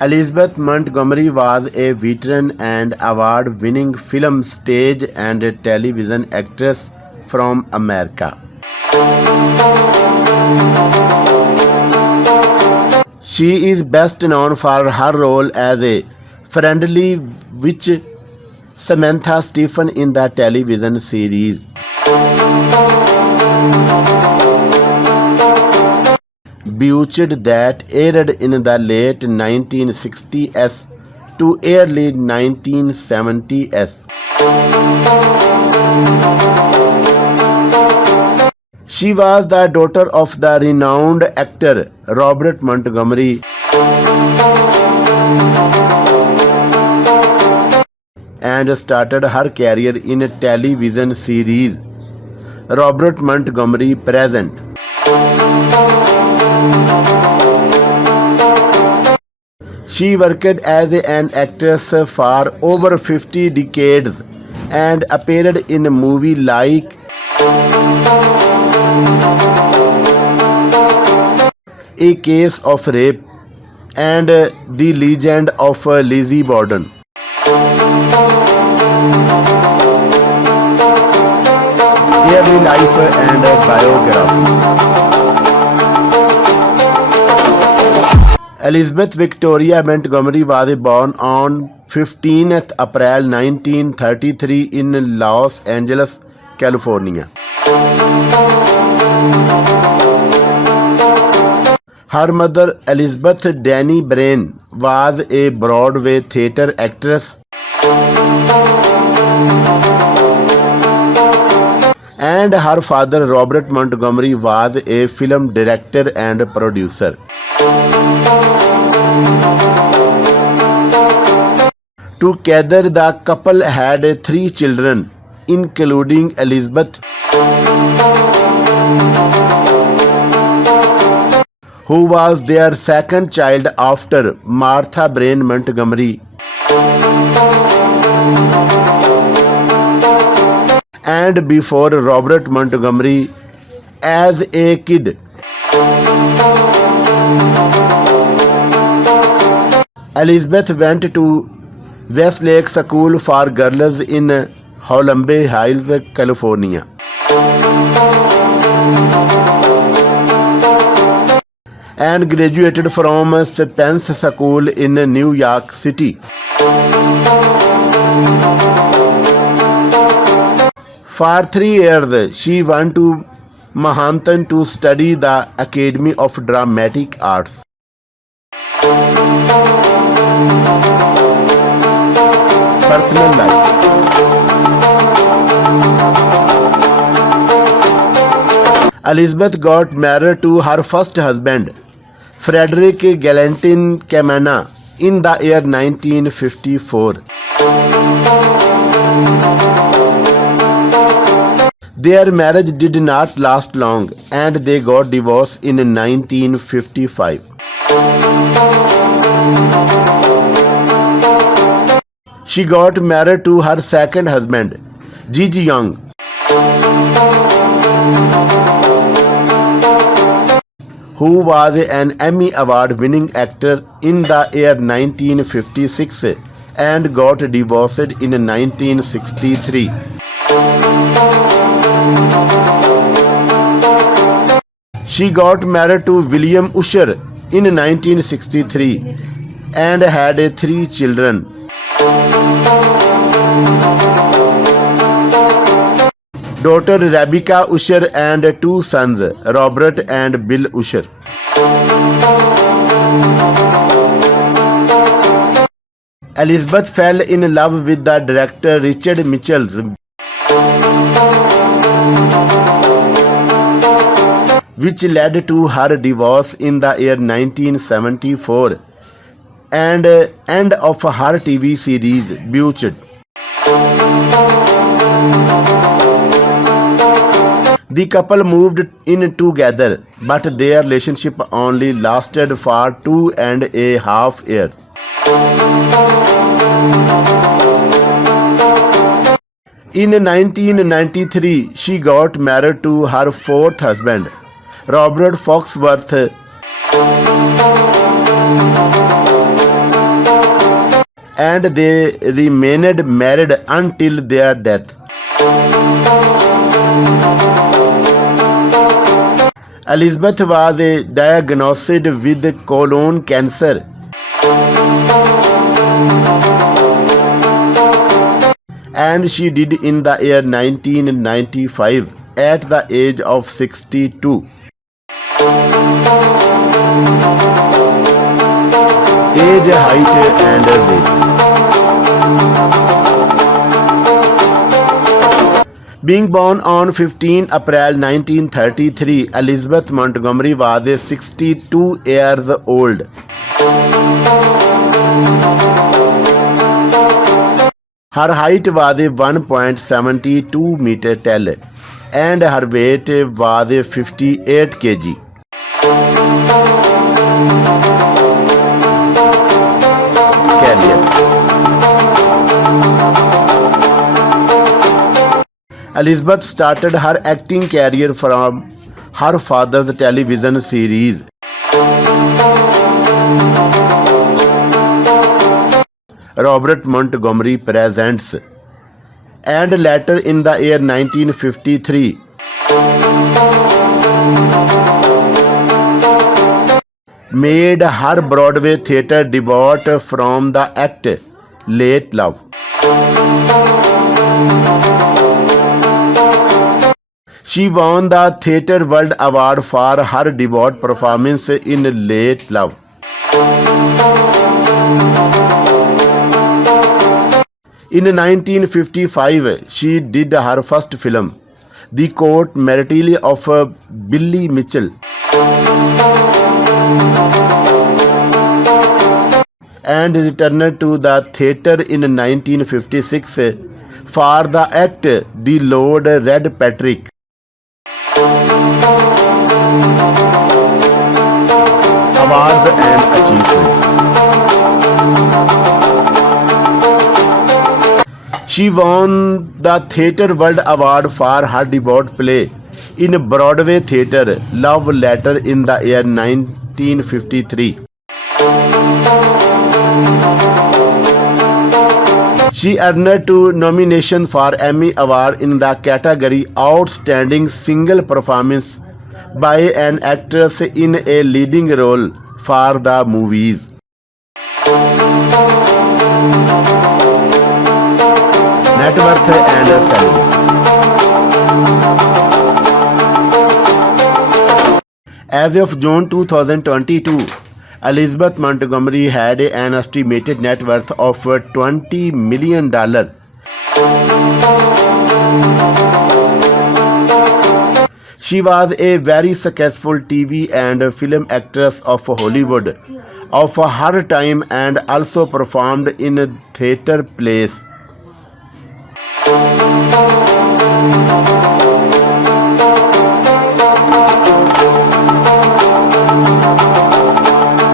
Elizabeth Montgomery was a veteran and award-winning film, stage, and television actress from America. She is best known for her role as a friendly witch Samantha Stephen in the television series Bewitched that aired in the late 1960s to early 1970s. She was the daughter of the renowned actor Robert Montgomery and started her career in a television series Robert Montgomery Present. She worked as an actress for over 50 decades and appeared in movies like A Case of Rape and The Legend of Lizzie Borden. Early life and biography. Elizabeth Victoria Montgomery was born on 15th April 1933 in Los Angeles, California. Her mother, Elizabeth Daniel Bryan, was a Broadway Theatre actress and her father, Robert Montgomery, was a film director and producer. Together, the couple had 3 children, including Elizabeth, who was their second child after Martha Bryan Montgomery, and before Robert Montgomery. As a kid, Elizabeth went to Westlake School for Girls in Holmby Hills, California. And graduated from Spence School in New York City. For 3 years, she went to Manhattan to study the Academy of Dramatic Arts. Personal life. Elizabeth got married to her first husband, Frederick Galantin Kamana, in the year 1954. Their marriage did not last long and they got divorced in 1955. She got married to her second husband, Gigi Young, who was an Emmy Award-winning actor in the year 1956 and got divorced in 1963. She got married to William Usher in 1963 and had 3 children. Daughter Rebecca Usher and 2 sons, Robert and Bill Usher. Elizabeth fell in love with the director Richard Michaels, which led to her divorce in the year 1974 and end of her TV series Bewitched. The couple moved in together, but their relationship only lasted for 2.5 years. In 1993, she got married to her 4th husband, Robert Foxworth, and they remained married until their death. Elizabeth was diagnosed with colon cancer and she died in the year 1995 at the age of 62. Age, height and weight. Being born on 15 April 1933, Elizabeth Montgomery was 62 years old. Her height was 1.72 meter tall and her weight was 58 kg. Career. Elizabeth started her acting career from her father's television series Robert Montgomery Presents and later in the year 1953 made her Broadway Theatre debut from the act Late Love. She won the Theatre World Award for her debut performance in Late Love. In 1955, she did her first film, The Court Martial of Billy Mitchell, and returned to the theatre in 1956 for the act The Lord Redpatrick. Awards and achievements. She won the Theatre World Award for her debut play in Broadway Theatre, Love Letter, in the year 1953. She earned 2 nominations for Emmy Award in the category Outstanding Single Performance by an Actress in a Leading Role for the movies. Net worth and salary. As of June 2022, Elizabeth Montgomery had an estimated net worth of $20 million. She was a very successful TV and film actress of Hollywood of her time and also performed in theatre plays.